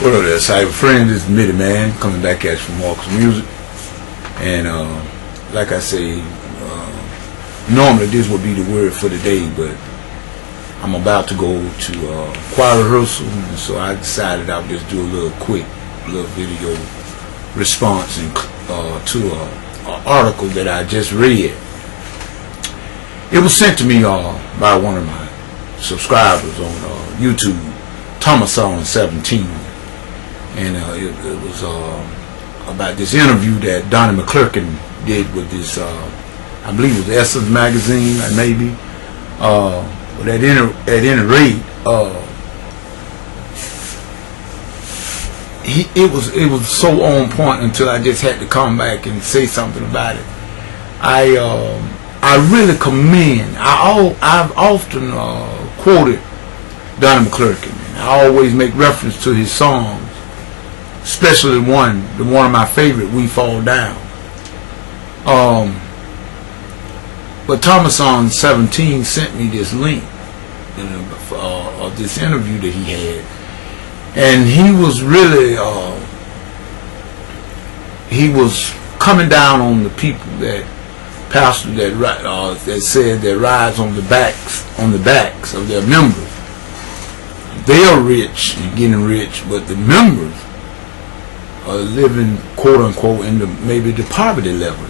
What up there, Cyber Friend? This is Mitty Man coming back at you from Walker's Music. And like I say, normally this would be the word for the day, but I'm about to go to choir rehearsal, and so I decided I would just do a little quick video response to an article that I just read. It was sent to me by one of my subscribers on YouTube, Thomason17, and it was about this interview that Donnie McClurkin did with this, I believe it was Essence magazine, maybe. But at any rate, it was so on point until I just had to come back and say something about it. I really commend. I've often quoted Donnie McClurkin. I always make reference to his songs, especially one of my favorite, "We Fall Down." But Thomason17 sent me this link of this interview that he had, and he was really he was coming down on the people that pastors that said that rides on the backs of their members. They are rich and getting rich, but the members are living, quote unquote, in maybe the poverty level.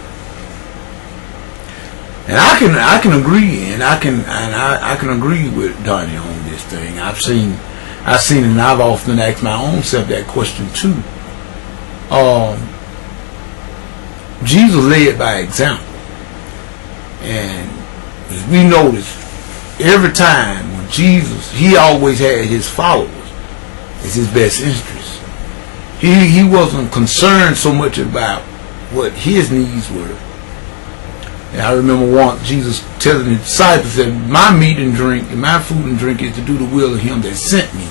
And I can agree, and I can agree with Donnie on this thing. I've seen it, and I've often asked my own self that question too. Jesus led by example, and as we notice, every time when Jesus, he always had his followers as his best interest. He wasn't concerned so much about what his needs were. And I remember once Jesus telling the disciples that my meat and drink and my food and drink is to do the will of him that sent me.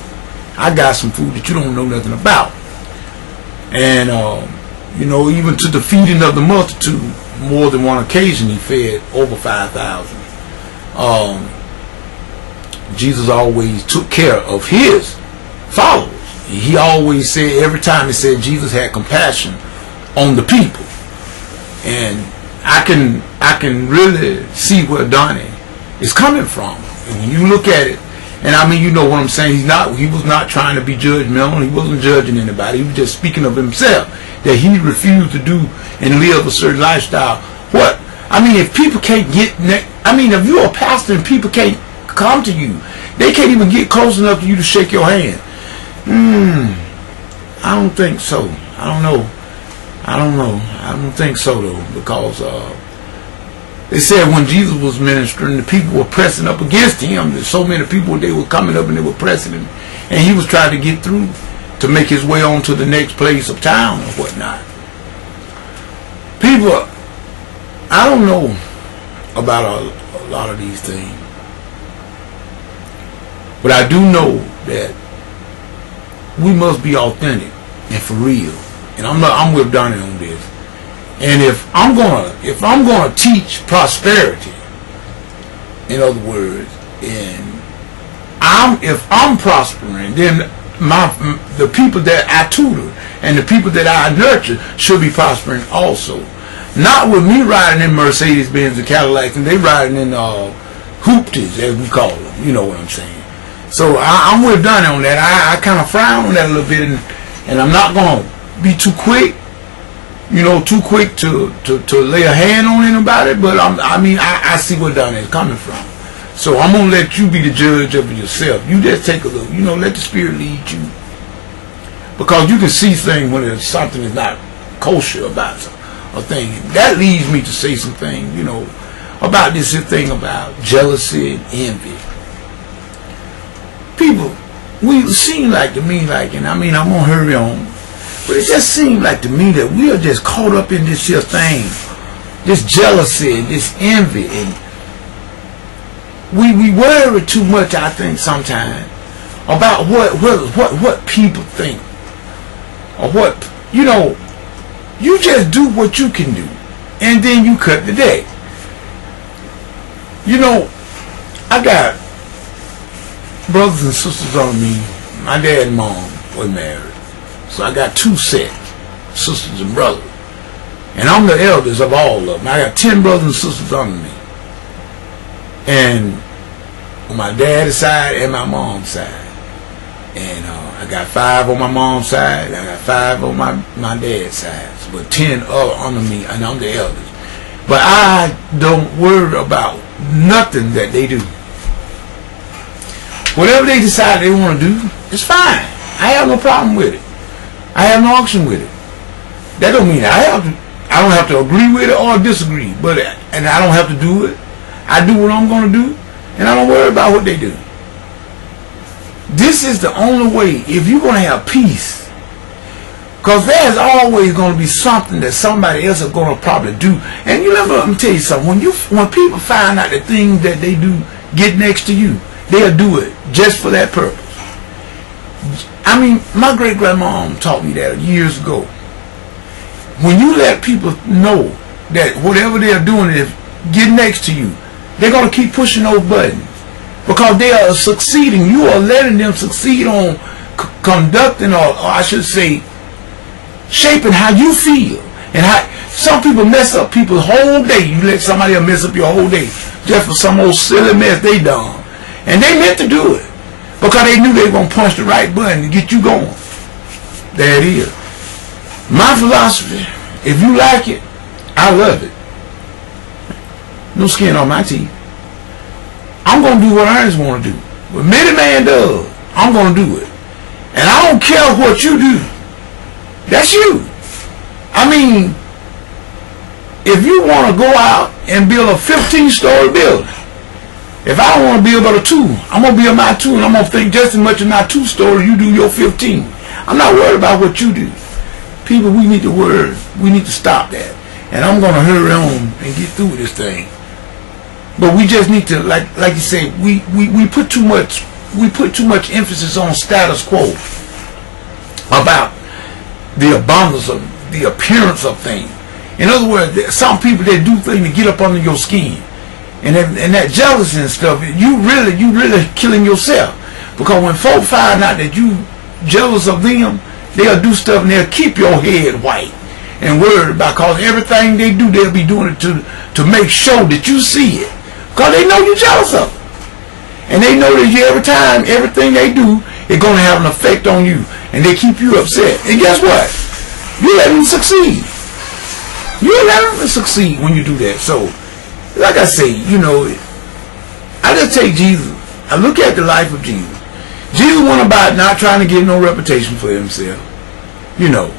I got some food that you don't know nothing about. And you know, even to the feeding of the multitude, more than one occasion he fed over 5,000. Jesus always took care of his followers. He always said, every time he said, Jesus had compassion on the people. And I can really see where Donnie is coming from. And when you look at it, and I mean, you know what I'm saying, he was not trying to be judgmental. He wasn't judging anybody. He was just speaking of himself, that he refused to do and live a certain lifestyle. What? I mean, if people can't get, I mean, if you're a pastor and people can't come to you, they can't even get close enough to you to shake your hand. I don't think so. I don't know. I don't think so though, because they said when Jesus was ministering, the people were pressing up against him. There's so many people, they were coming up and they were pressing him, and he was trying to get through to make his way on to the next place of town or whatnot. People, I don't know about a lot of these things, but I do know that we must be authentic and for real. And I'm with Donnie on this. And if I'm gonna teach prosperity, in other words, and if I'm prospering, then the people that I tutor and the people that I nurture should be prospering also. Not with me riding in Mercedes-Benz and Cadillacs, and they riding in hoopties, as we call them. You know what I'm saying? So I'm with Donnie on that. I kind of frown on that a little bit, and I'm not gonna be too quick, you know, to lay a hand on anybody. But I see where Donnie is coming from. So I'm gonna let you be the judge of yourself. You just take a look, you know, let the Spirit lead you, because you can see things when there's something is not kosher about a thing. That leads me to say some things, you know, about this thing about jealousy and envy. People, we seem like to me, like, and I mean, I'm gonna hurry on, but it just seems like to me that we are just caught up in this here thing, this jealousy and this envy, and we worry too much, I think, sometimes about what people think, or what, you know. You just do what you can do, and then you cut the deck. You know, I got brothers and sisters on me. My dad and mom were married. So I got 2 sets, sisters and brothers. And I'm the eldest of all of them. I got 10 brothers and sisters under me. And on my dad's side and my mom's side. And I got 5 on my mom's side, and I got 5 on my dad's side. But 10 other under me, and I'm the eldest. But I don't worry about nothing that they do. Whatever they decide they want to do, it's fine. I have no problem with it. I have no option with it. That don't mean I don't have to agree with it or disagree. And I don't have to do it. I do what I'm going to do, and I don't worry about what they do. This is the only way if you're going to have peace. Because there's always going to be something that somebody else is going to probably do. And you let me tell you something. When people find out the things that they do get next to you, they'll do it just for that purpose. I mean, my great-grandmom taught me that years ago. When you let people know that whatever they're doing is get next to you, they're going to keep pushing those buttons. Because they are succeeding. You are letting them succeed on conducting, or I should say, shaping how you feel. And how some people mess up people's whole day. You let somebody else mess up your whole day just for some old silly mess they done. And they meant to do it because they knew they were going to punch the right button to get you going. There it is. My philosophy, if you like it, I love it. No skin on my teeth. I'm going to do what Ernest want to do. What Mitty Man does, I'm going to do it. And I don't care what you do. That's you. I mean, if you want to go out and build a 15-story building, if I don't want to build but a 2, I'm going to build my 2, and I'm going to think just as much of my 2-story you do your 15. I'm not worried about what you do. People, we need to stop that. And I'm going to hurry on and get through this thing. But we just need to, like you say, we put too much emphasis on status quo about the abundance of the appearance of things. In other words, some people that do things to get up under your skin, and that jealousy and stuff, you really killing yourself. Because when folk find out that you jealous of them, they'll do stuff and they'll keep your head white and worried about, because everything they do, they'll be doing it to make sure that you see it. Because they know you're jealous of them. And they know that every time, everything they do is going to have an effect on you. And they keep you upset. And guess what? You let them succeed. You let them succeed when you do that. So, like I say, you know, I just take Jesus. I look at the life of Jesus. Jesus went about not trying to get no reputation for himself. You know,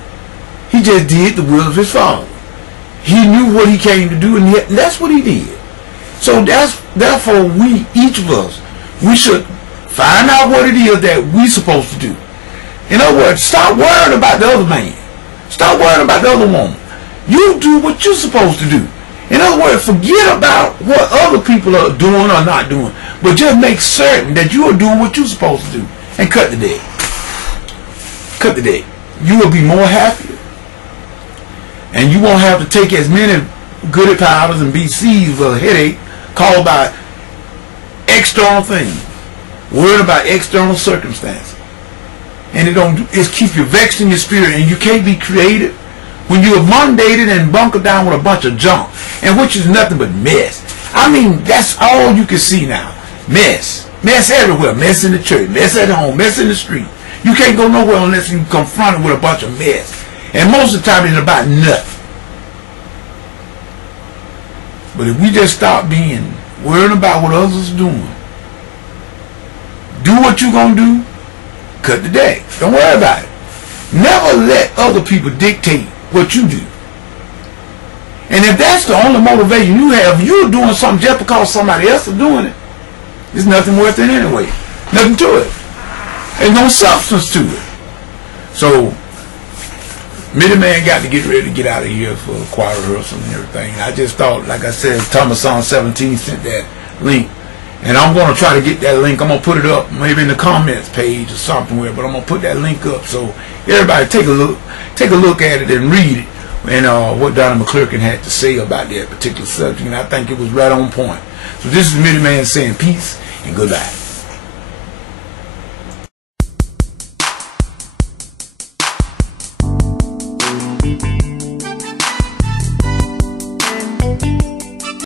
he just did the will of his Father. He knew what he came to do, and that's what he did. So therefore, each of us, we should find out what it is that we're supposed to do. In other words, stop worrying about the other man. Stop worrying about the other woman. You do what you're supposed to do. In other words, forget about what other people are doing or not doing, but just make certain that you are doing what you're supposed to do, and cut the debt. Cut the debt. You will be more happier, and you won't have to take as many goody powders and BCs for a headache caused by external things, worried about external circumstances, and it's keep you vexed in your spirit, and you can't be creative when you're inundated and bunkered down with a bunch of junk, and which is nothing but mess. I mean, that's all you can see now. Mess. Mess everywhere. Mess in the church, mess at home, mess in the street. You can't go nowhere unless you're confronted with a bunch of mess, and most of the time it's about nothing. But if we just stop being worried about what others are doing, do what you're going to do, cut the deck. Don't worry about it. Never let other people dictate what you do. And if that's the only motivation you have, you're doing something just because somebody else is doing it, there's nothing worth it anyway. Nothing to it. There's no substance to it. So, Mitty Man got to get ready to get out of here for choir rehearsal and everything. I just thought, like I said, Thomas Song 17 sent that link. And I'm going to try to get that link. I'm going to put it up maybe in the comments page or something, but I'm going to put that link up so everybody take a look at it and read it, and what Donnie McClurkin had to say about that particular subject. And I think it was right on point. So this is Mitty Man saying peace and goodbye.